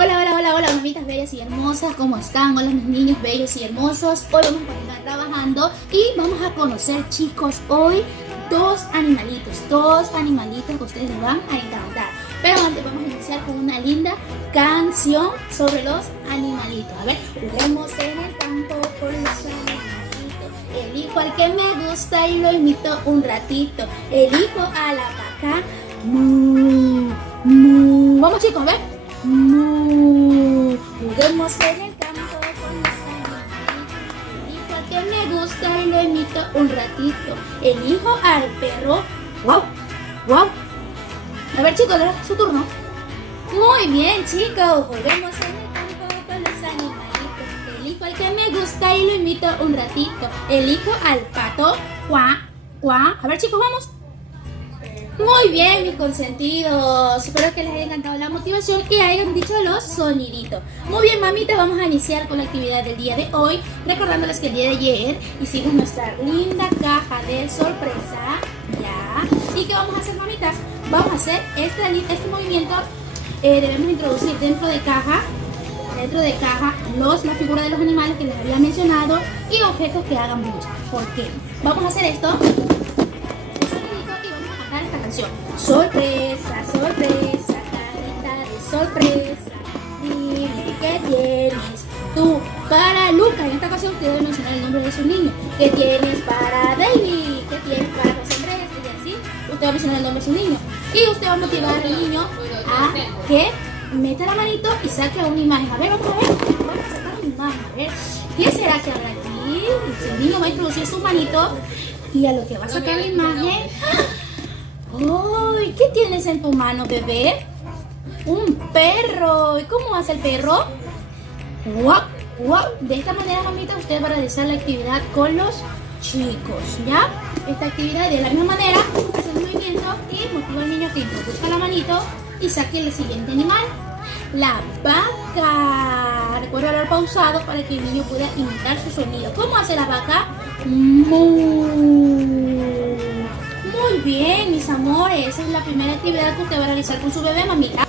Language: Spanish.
Hola, hola, hola, hola, mamitas bellas y hermosas, ¿cómo están? Hola, mis niños bellos y hermosos. Hoy vamos a estar trabajando y vamos a conocer, chicos, hoy dos animalitos que ustedes les van a encantar. Pero antes vamos a iniciar con una linda canción sobre los animalitos. A ver, juguemos en el campo con los animalitos. Elijo al que me gusta y lo imito un ratito. Elijo a la vaca. Mu, mu. Vamos, chicos, a ver. Juguemos en el campo con los animalitos. Elijo al que me gusta y lo imito un ratito. Elijo al perro. ¡Wow! ¡Wow! A ver, chicos, ahora es su turno. Muy bien, chicos. Juguemos en el campo con los animalitos. Elijo al que me gusta y lo imito un ratito. Elijo al pato. ¡Cuá! ¡Cuá! A ver, chicos, vamos. Muy bien, mis consentidos. Espero que les haya encantado la motivación y hayan dicho los soniditos. Muy bien, mamitas, vamos a iniciar con la actividad del día de hoy. Recordándoles que el día de ayer hicimos nuestra linda caja de sorpresa. ¿Ya? ¿Y qué vamos a hacer, mamitas? Vamos a hacer este movimiento. Debemos introducir dentro de caja la figura de los animales que les había mencionado y objetos que hagan bulla. ¿Por qué? Vamos a hacer esto. Esta canción. Sorpresa, sorpresa, carita de sorpresa. Dime qué tienes tú para Lucas. En esta ocasión usted debe mencionar el nombre de su niño. ¿Qué tienes para David? ¿Qué tienes para José Andrés? Y así usted va a mencionar el nombre de su niño. Y usted va a motivar al niño a que meta la manito y saque una imagen. A ver, vamos a ver. Vamos a sacar una imagen. A ver, ¿qué será que habrá aquí? El niño va a introducir su manito y a lo que va a sacar la imagen. ¡Ay! ¿Qué tienes en tu mano, bebé? ¡Un perro! ¿Y cómo hace el perro? ¡Guau! ¡Guau! De esta manera, mamita, usted va a realizar la actividad con los chicos, ¿ya? Esta actividad de la misma manera, hace el movimiento y motiva al niño que introduzca la manito y saque el siguiente animal. La vaca. Recuerda haber pausado para que el niño pueda imitar su sonido. ¿Cómo hace la vaca? ¡Mu! Muy bien, mis amores, esa es la primera actividad que usted va a realizar con su bebé, mamita.